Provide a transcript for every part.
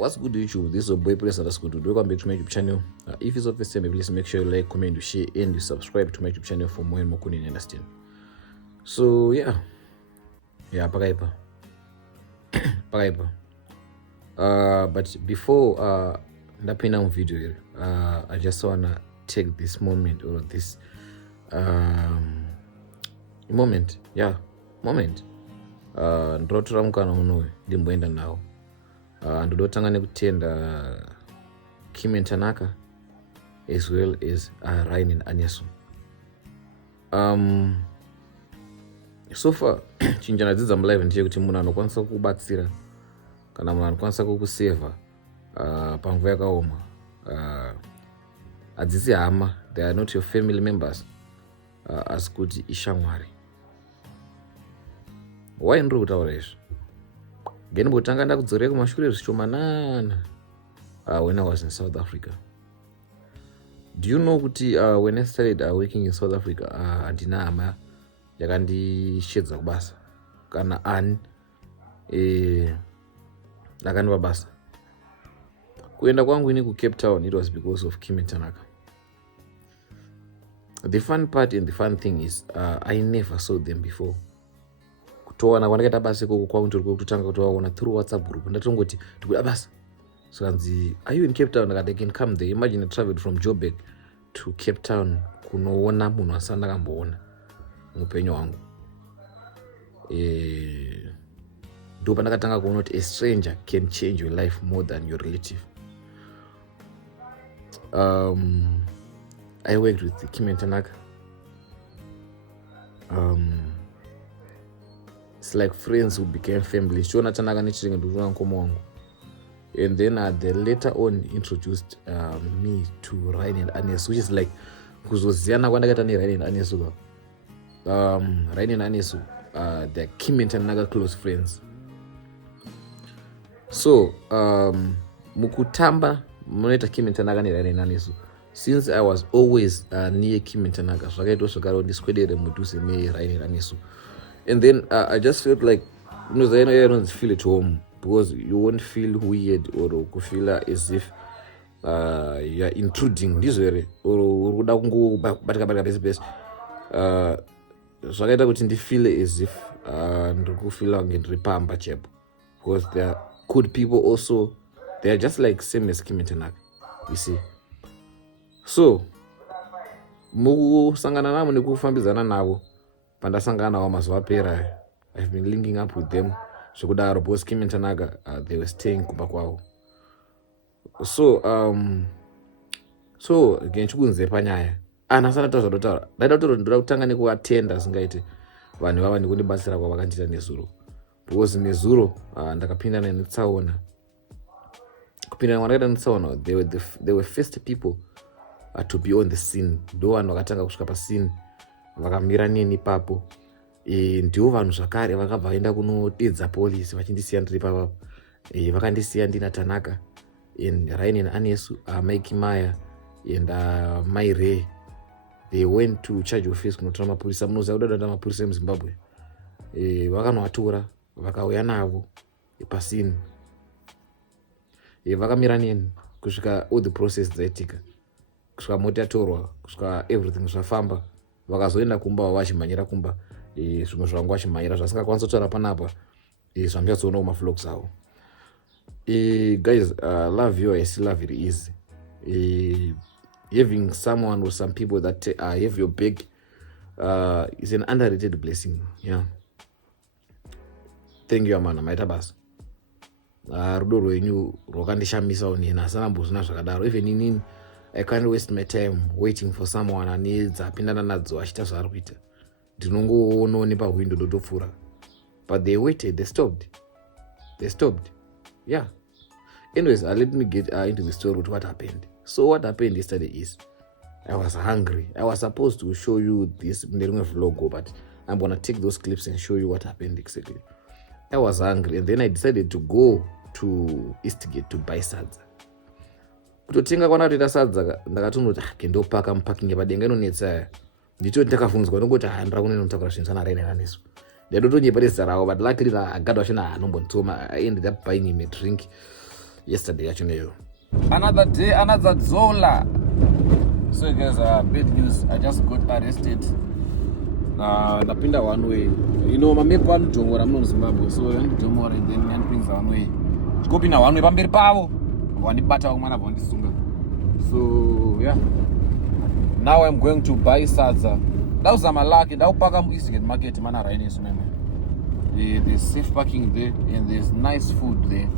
What's good YouTube? This is your boy Press_good. Welcome back to my YouTube channel. If it's your first time, please make sure you like, comment, you share, and you subscribe to my YouTube channel for more and more content, understand. So yeah, pakaipa. But before napenda video here, I just wanna take this moment or this moment. Ndotora mukana uno ndimboenda nawo. Ndodotanga nekutenda Kim Tanaka as well as Ryan Anesu. So far chinjana dzidza mulive ndiye kuti munhu anokwanisa kukubatsira kana munhu anokwanisa kukuseva panguva yakaoma. Hadzisi hama, they are not your family members, asi kuti ishamwari. Why ndiri kutaura izvi? Ngenimbotanga ndakudzorera kumashure zvishomanana when I was in South Africa. Do you know kuti when I started working in South Africa, handina hama yakandishedza kubasa kana ani akandipa basa. Kuenda kwangu ini ku Cape Town, it was because of Kim Tanaka. The fun part and the fun thing is I never saw them before. Kutowana kwandakaita basa ikoko kwangu ndiri kutotanga kutovaona through WhatsApp group. Ndatongoti ndikuda basa. So kanzi, are you in Cape Town? Ndakati I can come there. Imagine I traveled from Joburg to Cape Town kunoona munhu asana ndakamboona muupenyu hwangu. Ndo pandakatanga kuona kuti a stranger can change your life more than your relative. I worked with Kim Tanaka. It's like friends who became family. Shona Tanaka nichiringa ndurura nkomo wangu. And then they later on introduced me to Ryan Anesu, which is like kuzoziana kwandakaita neRyan Anesu. Ryan Anesu, they're Kim Tanaka close friends. So mukutamba munoita Kim Tanaka neRyan Anesu. Since I was always near Kim Tanaka, zvakaitwa zvakaro ndiswedere mudhuze neRyan Anesu. And then I just felt like I don't feel at home, because you won't feel weird or feel as if you're intruding or uruda kungobatika pese. Zvakaita kuti ndifeel as if ndiri kufeel kunge ndiri pamba chebo, because there are good people also. They are just like same as Kim Tanaka, you see. So mukusangana navo nekufambidzana navo, pandasangana navo mazuva apera, I've been linking up with them zvekudaro, because Kim Tanaka they were staying kumba kwavo. So again chikunze panyaya anasana tazvotaura ndoda kutanga nekuatenda singaiti vanhu vava nekundibatsira kwavakandiita nezuro, because nezuro ndakapindana netsaona. Kupindana kwandakaita netsaona, they were first people to be on the scene. Ndo vanhu vakatanga kusvika pascene vakamira neni ipapo. Ndivo vanhu zvakare vakabva vaenda kunodedza polisi vachindisiya ndiri papapo. Vakandisiya ndina Tanaka and Ryan Anesu, Mike Maya and Mai Ray. They went to charge office kunotora mapurisa. Munoziva kudada mapurisa emuZimbabwe. Vakanovatora vakauya navo pascene. Vakamira neni kusvika all the process dzaitika, kusvika mota yatorwa, kusvika everything zvafamba. Vakazoenda kumba vachimhanyira kumba, zvimwe zvangu vachimhanyira zvasingakwanisa kutaura panapa, zvandichatsoona kumavlogs avo. Guys, love you, I still love it easy. Having someone or some people that have your back is an underrated blessing. Yeah. Thank you, amana. Maita basa. Rudo rwenyu rwakandishamisa onini, asambozvina zvakadaro. Even inini, I can't waste my time waiting for someone anedza apindana nadzo achiita zvaari kuita. Ndinongoona nepahwindo ndotopfuura. But they waited, they stopped. Yeah. Anyways, let me get into the story with what happened. So what happened yesterday is I was hungry. I was supposed to show you this vlog, but I'm gonna take those clips and show you what happened exactly. I was hungry, and then I decided to go to Eastgate to buy sadza. Kutotenga kwanatoita sadza ndakatonoti kendopaka mupakingi padenga inonetsa. Nditoti ndakavhunzwa nongoti handira kunena notakura zvinhu zvaRyan Anesu. Ndadotonyepa nezita ravo, but luckily I got washina anombontsoma. I ended up buying him a drink. yesterday yacho neyo. Another day, another Zola. So guys, bad news. I just got arrested. Napinda one way. You know, mamepo anudhongora muno muZimbabwe. So yanudhongora and then yanipinza one way. Chikopinda one way pamberi pavo. Vandibata umwana vandisunga. So yeah. Now I'm going to buy sadza. That was my luck. That paka mu Eastgate Market mana raini sumema. There's safe parking there and there's nice food there.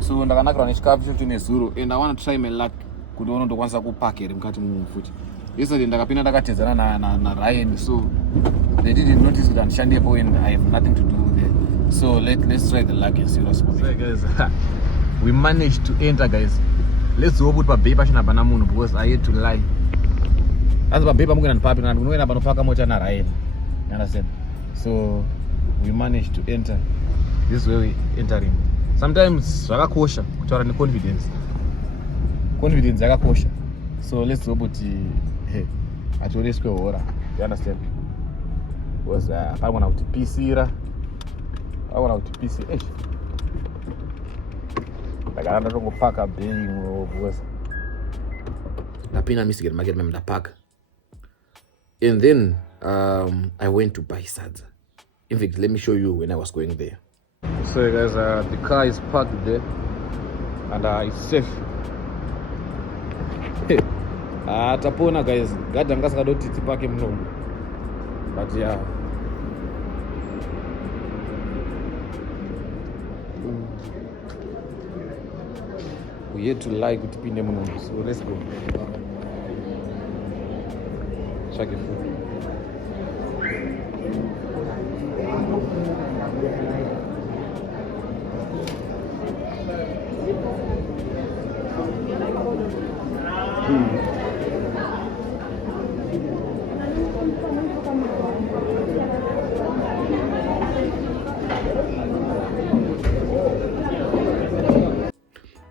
So ndakanakira nechikafu chokuti nezuro and I want to try my luck kuti unondokwanisa kupakeri mukati mumufuti. Yesterday ndakapinda ndakatedzana na Ryan, so they didn't notice that Shandepo and I have nothing to do with it. So let's try the luck and see what's happening. So guys, we managed to enter, guys. Let's hope with babe pashina pana munhu because I hate to lie. As babe amungena ndipapi kana unoenda panopaka mota na Ryan. You understand? So we managed to enter. This is where we entering. Sometimes zvakakosha kutaura neconfidence. Confidence yakakosha. So let's hope kuti atoreswe hora. You understand? Because pagona kuti pisira. Pagona kuti pisi. Ndakaranda tongopaka bei because napina Eastgate Market mem ndapaka. And then I went to buy sadza. In fact, let me show you when I was going there. So guys, the car is parked there and it's safe. Tapona guys, gadha ngasikadoti tipake mnongo. But yeah. We had to lie kuti pinde mnongo. So let's go. Check it.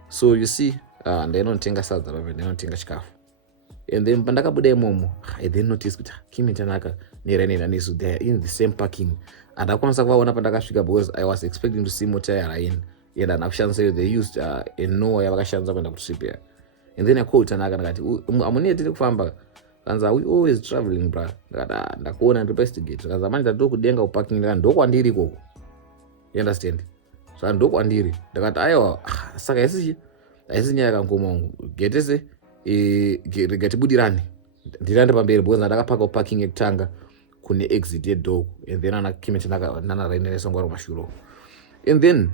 So you see, ndinotenga sadza pamwe ndinotenga chikafu. And then pandakabuda imomo, I then noticed kuti Kimi Tanaka neRain nesu they are in the same parking. And ndakwanisa kuvaona pandakasvika because I was expecting to see mota yaRain. Yenda nakushandisa they used a Noah yavakashandisa kuenda kutripia. And then I called Tanaka ndakati amune tiri kufamba. Kanza we always traveling bra. Ndakati ndakuona ndiri Eastgate. Kanza manje ndokudenga parking ndakati ndokwandiri ikoko. You understand? So ndokwandiri. Ndakati aiwa saka isinyaya kangomongo. Getese gatibudirani ndirande pamberi because ndakapaka parking yekutanga kune exit yedog and then ana Kimi Tanaka nana Rain nesongwaro mashuro. And then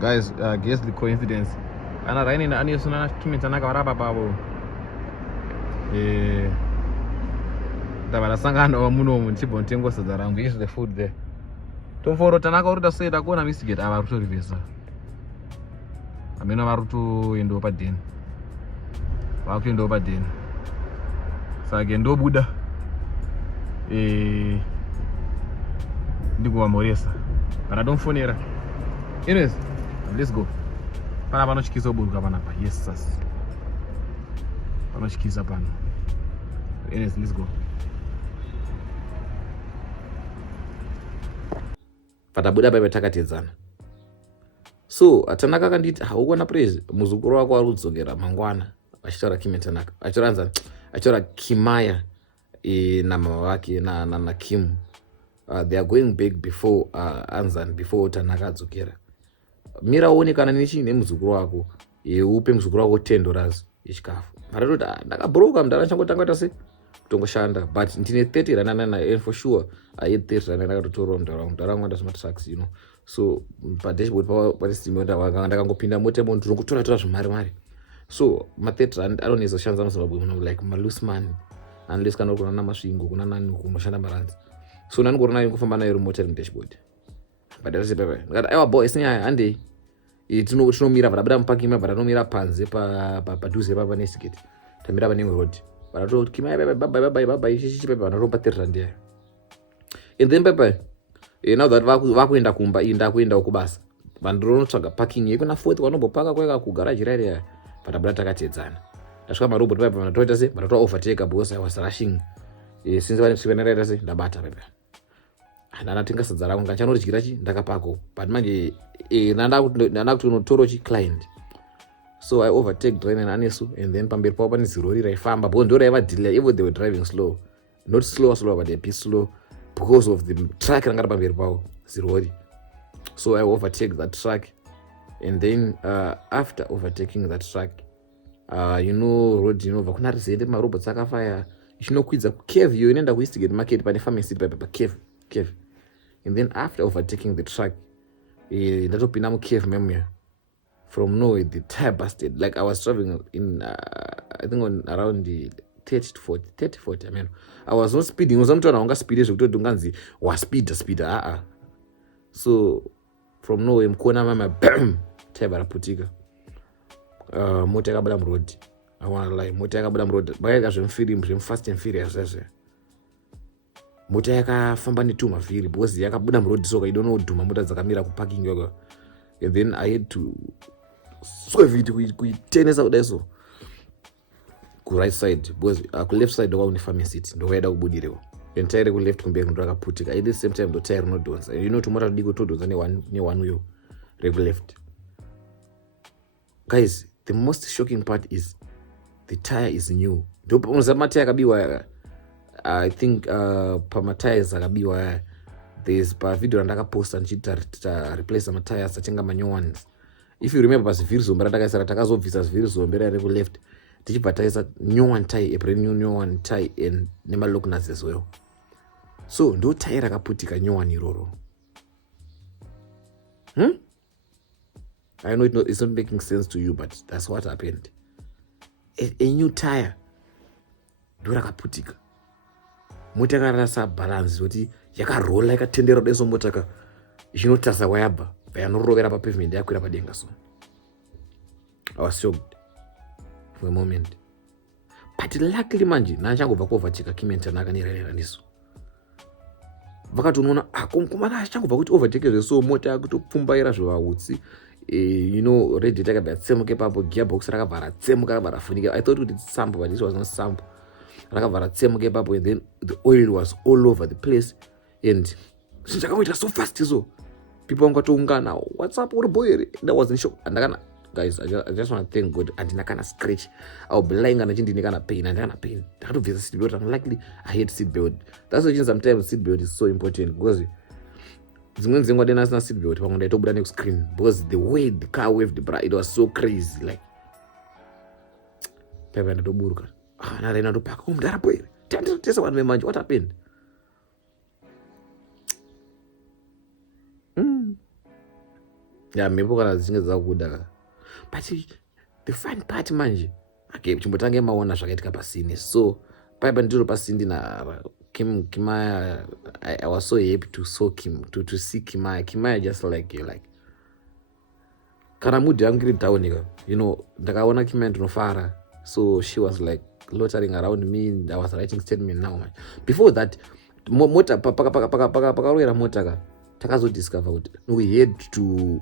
guys, guess the coincidence. Ana Rain na ani sona Kimi Tanaka warapa pavo. Tabala sangana wa muno munchibo ntengo sadzarangu is the food there. Tomforo Tanaka urida say takona Eastgate ava ruto reversa. Amena varuto endo padeni. Vakuenda padeni. Saka ndobuda ndikuvamhoresa kana tomfonera. Anyways, let's go. Pana panotyisa oburuka panapa. Yes sas. Panotyisa pano. Anyways, let's go. Patabuda bebe takatedzana. So Tanaka akanditi haukuona praise muzukuru wako arudzokera mangwana. Achitaura Kimi Tanaka. Achitaura Kimaya na mama wake na Kim. They are going back before Anzan, before Tanaka adzokera. Mira uone kana nichi nemuzukuru wako. Upe muzukuru wako $10 yechikafu. Maratoti ndakabroka mndara changotanga tase kutongoshanda. But ndine 30 rand and for sure I had 30 rand ndakatotora mndara smart tax, you know. So padashboard pasisimo ndakangopinda mote muntu ndongotora zvimari. So ma30 rand anonesa kushandisa muZimbabwe like loose money unless kana kuna namasvingo kuna nani kunoshanda maranzi. So naningorona ngofamba nayo remote dashboard. But that's pepe. Ngati aiwa boy isinya ande tinomira vadabuda muparking mabva tanomira panze padhuze papa neSgate. Tamira pa New Road. Vadato Kimaya bye ichi pepe vanotopa 30 rand yayo. And then pepe now that vakuenda kumba ndakuenda ukubasa. Vandironotsvaga parking yekuna 4th kwanombopaka kweka kugarage rare. Patabuda takatedzana. Ndasvika marobot pepe vanatoita se vanatoa overtake because I was rushing. Since vanisvika nereta se ndabata pepe. handana tenga sadza rangu ngachanoryira chi ndakapako but manje ndanda kuti unotoro chi client. So I overtaked Rain and Anesu, and then pamberi pavo pane zirori raifamba because ndo raiva delay, even they were driving slow, not slow but a bit slow because of the truck ranga pamberi pavo zirori. So I overtake that truck, and then after overtaking that truck, road inobva kuna Rizende marobhotsi akafaya ichinokwidza kucave iyo inoenda kuEastgate market pane pharmacy cave. And then after overtaking the truck, ndatopinda mucave memoya. From nowhere the tire busted. Like I was traveling in I think on around the 30 to 40. I mean, I was not speeding. Uzamtwana wanga speed zvekuti unganzi wa speeder. So from nowhere mkona mama bam tire baraputika. Mota yakabuda muroad. I want to lie, mota yakabuda muroad. Baya zvemfiri Fast and Furious zvese. Mota yakafamba netuma vhiri because yakabuda muroad so I don't know dhuma mota dzakamira kuparking yoga. And then I had to swerve it kuitenesa kudai so ku right side because ku left side ndokwa kune pharmacy ndokaenda kubudireko entire ku left kumberi ndo akaputika at the same time ndo tire rinodhonza tumota tudiko todhonza ne one wheel rev left. Guys, the most shocking part is the tire is new. Ndo unoziva matire akabiwa I think pamatires akabiwa. There's a video randakaposta ndichita replace matires achenga new ones. If you remember pazivhiri zombe randakaisa takazobvisa zvivhiri zombe rari ku left tichibva taisa new one tire, a brand new one tire and nemalock nuts as well. So ndo tire rakaputika new one iroro. I know it's not making sense to you, but that's what happened. A new tire ndo rakaputika. Mota yakarasa balance kuti yakarola yakatendera deso mota ichinotarisa kwayabva yanorovera papavement yakwira padenga. So I was shocked for a moment, but luckily manje nachangobva kuovertake Kimenta nakanirera ndiso vakati unoona kumana achangobva kuti overtake zveso mota yakutopfumbaira zvevautsi. Radiator yakabva yatsemuka papo, gearbox rakabva ratsemuka rakabva rafunika. I thought kuti it's sample, but this was not sample. Rakabva ratsemuka papo, and then the oil was all over the place. And zvakaita so fast so people vakatoungana, what's up uri boy here? That was in shock. And guys, I just want to thank God andina kana scratch. I'll be lying and ndine kana pain and kana pain. Ndakatobvisa seat belt. I'm likely I hate seat belt. That's why sometimes seat belt is so important because dzimweni dzenguva dena asina seat belt pamwe ndaitobuda neku screen because the way the car waved it was so crazy like pepa ndatoburuka narena ndopaka kumudara boy here. Tesa vanhu vemanje what happened? Mhepo kana dzichinge dzakuda. But the fun part manje, okay, chimbotange maona zvakaitika pasini. So paipa ndiro pasindi na Kimaya. I was so happy to see Kimaya. Kimaya just like you, like kana mood yangu iri down ika, ndakaona Kimaya ndinofara. So she was like loitering around me. I was writing statement now. Before that, mota pakarowera mota ka takazodiscover kuti we had to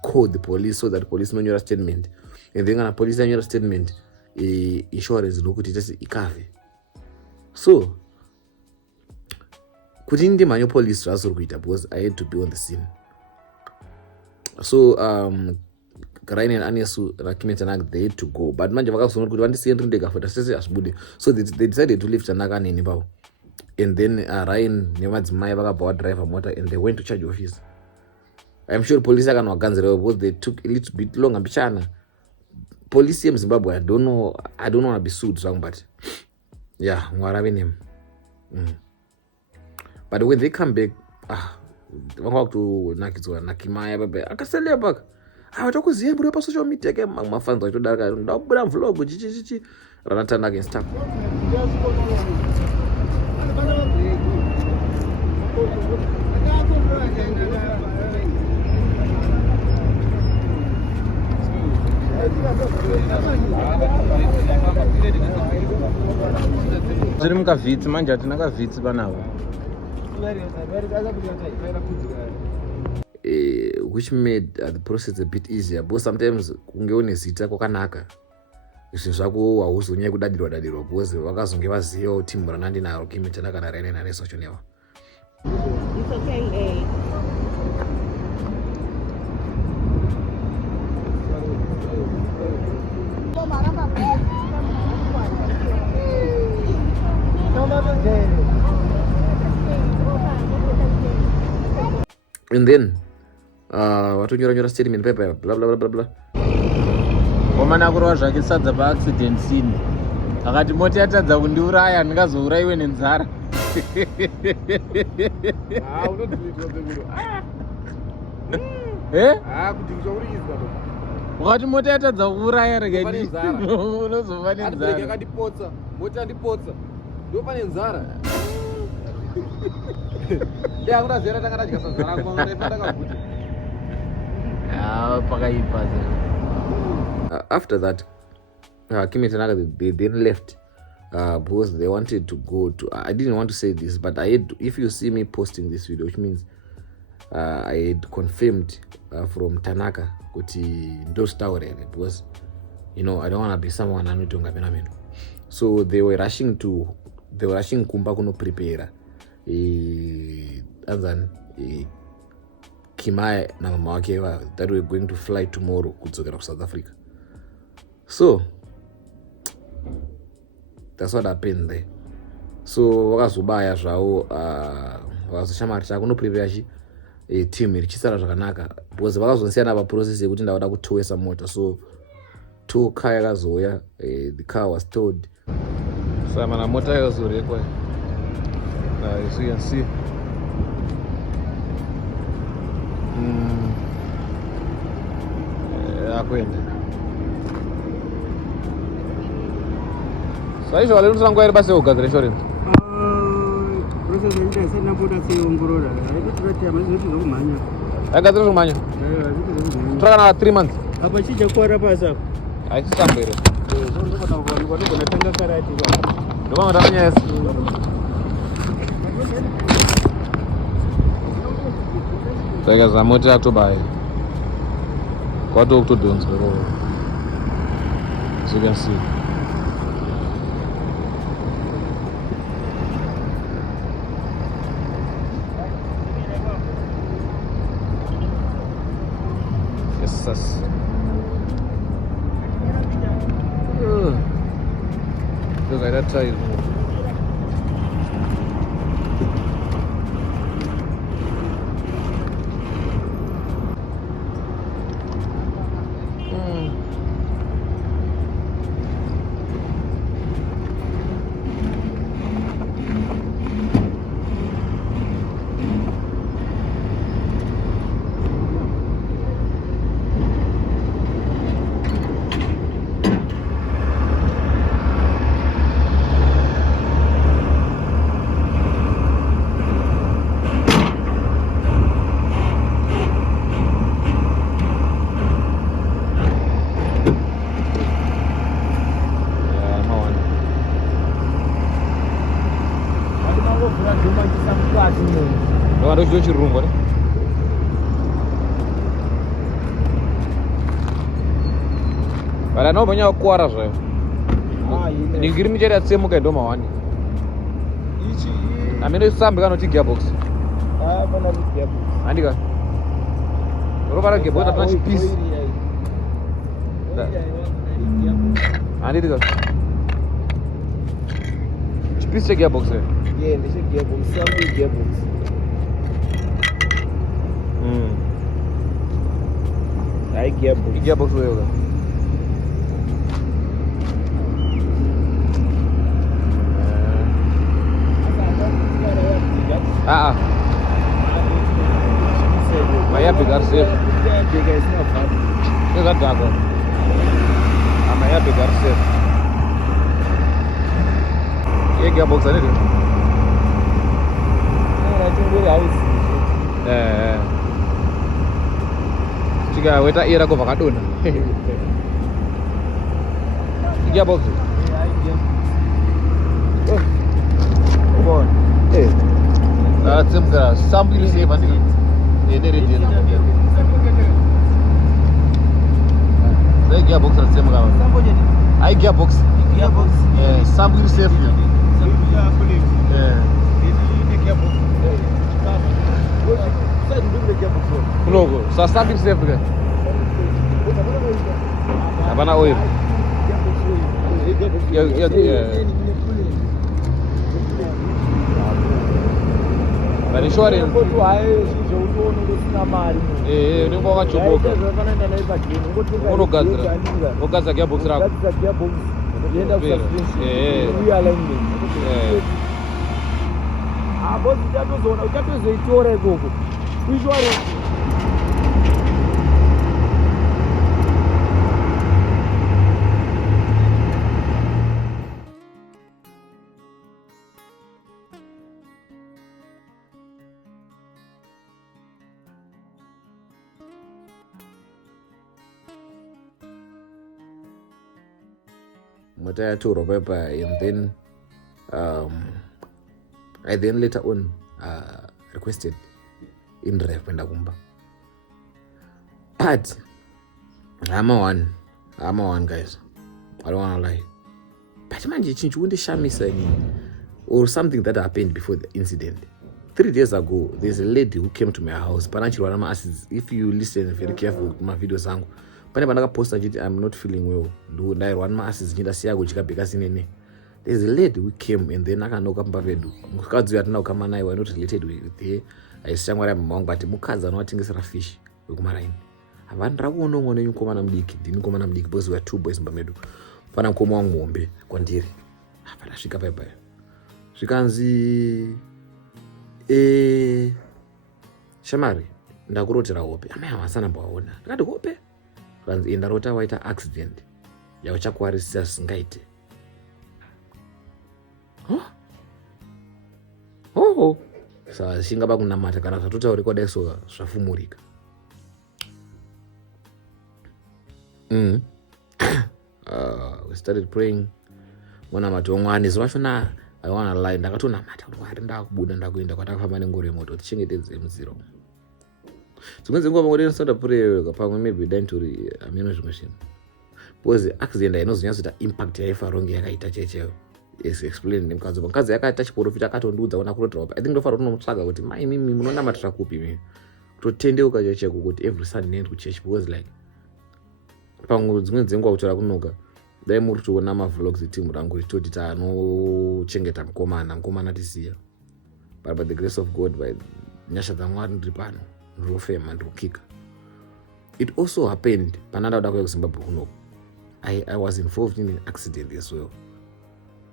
call the police so that police nonyora statement, and then kana police yanyora statement insurance nokuti tese ikave. So kuti ndimhanye police zvazori kuita because I had to be on the scene. So Rain and Anesu Kimenta they had to go, but manje vakazona kuti vandisiye ndega futa sese azvibude. So they decided to leave Tanaka neni pavo, and then Rain nemadzimai vakabva driver mota and they went to charge office. I'm sure police akanwaganzira because they took a little bit longer bichana. Police in Zimbabwe, I don't know want to be sued wrong, but yeah, Mwarabe name. But when they come back, vanga to nakidzwa nakimaya baba akaselea baka avatokuziva buri pa social media ke mafans aitodaka ndabuda vlog chichi ranatana against stuff. Zviri mukavhitsi manje hatina kavhitsi panavo. Which made the process a bit easier because sometimes kunge une zita kwakanaka zvinhu zvako hauzonyanya kudadirwa because vakazonge vaziva kuti murana ndinaro Kimenta kana Rain and Anesu choneva. okay. And then watonyora statement paper blah blah blah blah. Komana kurova zvake sadza paaccident scene. Akati mota yatadza kundiuraya ndingazouraiwe nenzara. Wakati mota yatadza kuuraya rekaiti unozofa nenzara. Yakandipotsa mota yandipotsa ndo pane nzara. Akuna zera tanga tadyasa nzara kwangu ndakavhuta. Pakaipa. After that, Kimi and Tanaka, they then left because they wanted to go to. I didn't want to say this, but I had. If you see me posting this video, which means I had confirmed from Tanaka kuti ndostaurere, because I don't want to be someone anotonga penameno. So they were rushing kumba kuno prepare anzani Kimai na mama wake that we're going to fly tomorrow kudzokera ku South Africa. So that's what happened there. So vakazobaya zvavo vakazoshamari chakunoprepare team richisara zvakanaka because vakazosiyana paprocess yekuti ndavada kutowesa mota. So tow car yakazouya, the car was towed. Samana mota yakazorekwa. As you can see. Akwenda. Saizvo wale unotsanga iri basa yekugadzira insurance. Process inoita isina kuda seongorora. Haikuti amazvino zvokumhanya. Yakagadzira zvokumhanya. Trakana 3 months. Apa chija kwara pasa. Haisisambo ere. Ndogona tanga karati. Ndoma matanya yes. Saka zamota yatobaya. Kwatokutodhonzwa ro. As you can see. Yes. Look at that tire. Ndoda kuchiyo chirungu ne? Bala no bonya kukwara zvayo. Ndingiri michero yatsemuka ndo mawani. Ichi amene sambe kanoti gearbox. pana gearbox. Andika. Rovara gearbox atana chipisi. Andika. Chipisi cha gearbox. Yeah, ndicho gearbox, sample gearbox. Hai gearbox. Gearbox wewe. Maya pegar safe. Pegar isso na fábrica. Exato agora. Amanhã pegar safe. E gearbox ali? Tinha house. Jika weta ira ko vakadona. Gearbox. Hai gearbox. Bon. Tsemka sample safe andika. Ene ready. Gearbox tsemka. Hai gearbox. Gearbox. Sample safe. Sample safe. Ini gearbox. So something safe ke? Hapana oil. But insurance ndingo wakachomoka unogadzira gearbox rako uchatozoitora ikoko insurance. mota yatorwa paipa and then I then later on requested in drive kwenda kumba, but I'm a one guys, I don't wanna lie, but manje chinhu chikundishamisa or something that happened before the incident. 3 days ago there's a lady who came to my house panachirwa nama-acids. If you listen very careful to my videos angu pane pandakaposta chiti I'm not feeling well ndairwa nama-acids chindasiya kudya bhekasinene. There's a lady who came and then akanoka pamba pedu, mukadzi uyu atina kukama naye, we're not related with her, aisishamwari yamama wangu, but mukadzi anovatengesera fish wekumaraini. Hava ndira kuonong'ona mukomana mudiki, ndini mukomana mudiki because we are 2 boys mumba medu. Pana mukoma wangu muhombe kwandiri, pandasvika paipayo zvikanzi shamari ndakurotera hope. Amai havasana mbawaona, ndikati hope zvikanzi ndarota waita accident yauchakwarisisa zvisingaite. Saka zvingaba kunamata kana zvatotauri kwadai so zvafumurika. We started praying. Mwanamata wamwani zvavashona I wanna lie, ndakatonamata kuti Mwari ndakubuda ndakuenda kwatakafamba nengoro yemoto tichengetedze M0. Dzimwe dzenguva pamwe ndinoda pray pamwe maybe dantori ameno zvimwe zvinhu. Because accident inozonyatsota impact yaifa ronge yakaita checheyo. Yes, explain nemukadzi. Mukadzi yakaita chiporofita akatondiudza ona kurotera hope. I think ndofara kunomutsvaga kuti mai mimi munonamatira kupi mimi. Kutotendeuka checheko kuti every Sunday ndi kuchechi because like pamwe dzimwe dzenguva kutora kunoka. Dai muri kuona mavlogs etimu rangu ritoti tanochengeta mukomana tisiya. But by the grace of God, by nyasha dzaMwari ndiri pano, ndinofema ndikukika. It also happened pananda kuda kuya kuZimbabwe kunoku. I was involved in an accident as well.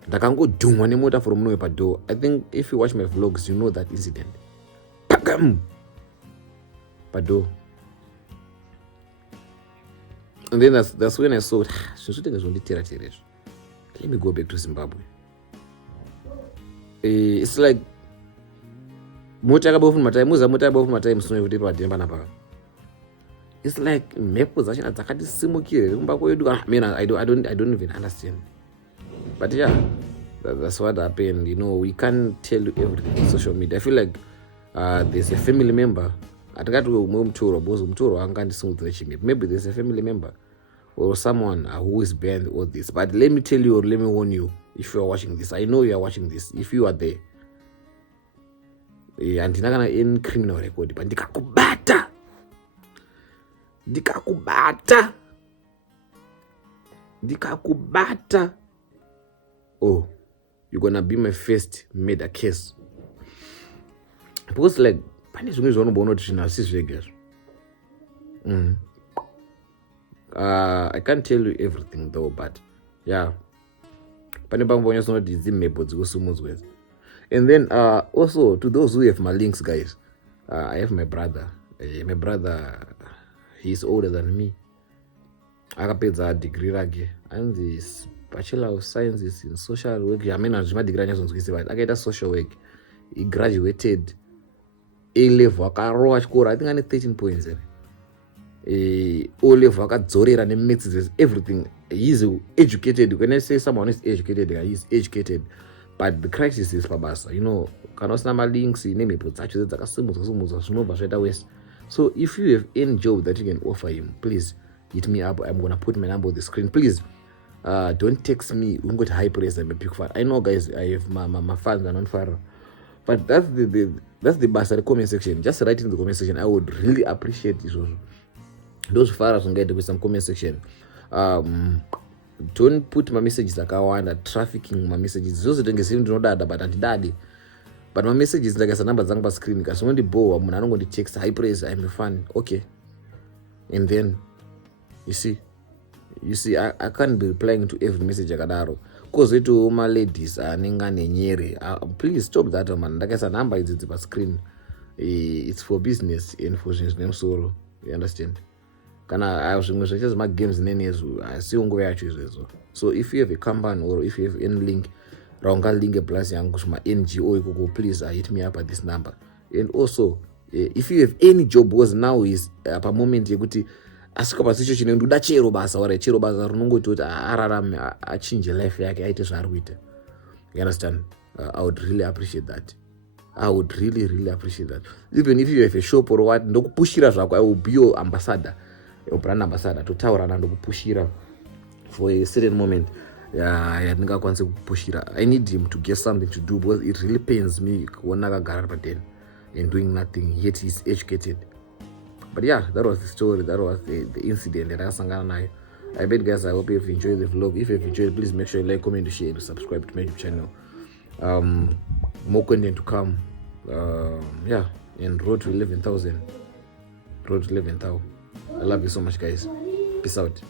Ndakangodhumwa nemota from nowhere padoor. I think if you watch my vlogs, you know that incident. Pagam! Padoor. And then that's when I saw, let me go back to Zimbabwe. It's like, mota yakabva matai, muza mota yakabva matai musino kuti pademba napaka. It's like mhepo dzachona dzakatisumukire kumba kwedu. I mean, I don't even understand. But yeah, that's what happened. You know, we can't tell you everything on social media. I feel like there's a family member. Maybe there's a family member or someone who is behind all this. But let me tell you or let me warn you, if you are watching this, I know you are watching this, if you are there, and you're not in criminal record, but ndikakubata, oh, you're gonna be my first murder case. Because like pane zvimwe zvaunobona kuti zvinhu hazisi zvegezvo. I can't tell you everything though, but yeah, pane pamwe panyasona kuti dzimhepo dzikusumudzwa idzi. And then also to those who have my links, guys, I have my brother. My brother, he's older than me. Akapedza degree rake anzi Bachelor of Sciences in Social Work. I mean, zvimadegree anyazonzwise, but akaita social work. He graduated A-level akarowa chikoro. I think ane 13 points. O-level akadzorera nemaths, everything. He's educated. When I say someone is educated, he's educated. But the crisis is pabasa. You know, kana usina malinks nemhepo dzacho dzakasimudzwa zvinobva zvaita worse. So if you have any job that you can offer him, please hit me up. I'm gonna put my number on the screen. Please don't text me. We're going to high praise and be big fan. I know, guys, I have my fans are on fire. But that's the basa comment section. Just write in the comment section. I would really appreciate this also. Those far as get with some comment section. Don't put my messages akawanda trafficking my messages. Those things seem to know that but anti-daddy. But my messages like as a number zang pa screen because when the bow I'm not going to text high praise I'm fun. Okay. And then you see I can't be replying to every message akadaro. Cause it to my ladies ninga nenyere. Please stop that man. Like as a number is pa screen. It's for business and for name solo. You understand? Kana I was going to just my games nene I see ungo yacho izo. So if you have a company or if you have any link Ronga link plus yangu my NGO ikuko please hit me up at this number. And also if you have any job because now is at a moment yekuti asika pasicho chine nduda chero basa ore chero basa runongoti kuti ararame achinje life yake aite zvari kuita. You understand? I would really appreciate that. I would really appreciate that. Even if you have a shop or what ndokupushira zvako I will be your ambassador. Your brand ambassador to taura na ndokupushira for a certain moment. Yeah, ndingakwanise kupushira. I need him to get something to do because it really pains me kuona akagara paden and doing nothing yet he's educated. But yeah, that was the story. That was the incident that I sangana nayo. I bet guys I hope you've enjoyed the vlog. If you've enjoyed, please make sure you like, comment, share, and subscribe to my YouTube channel. More content to come. Yeah, and road to 11,000. I love you so much guys. Peace out.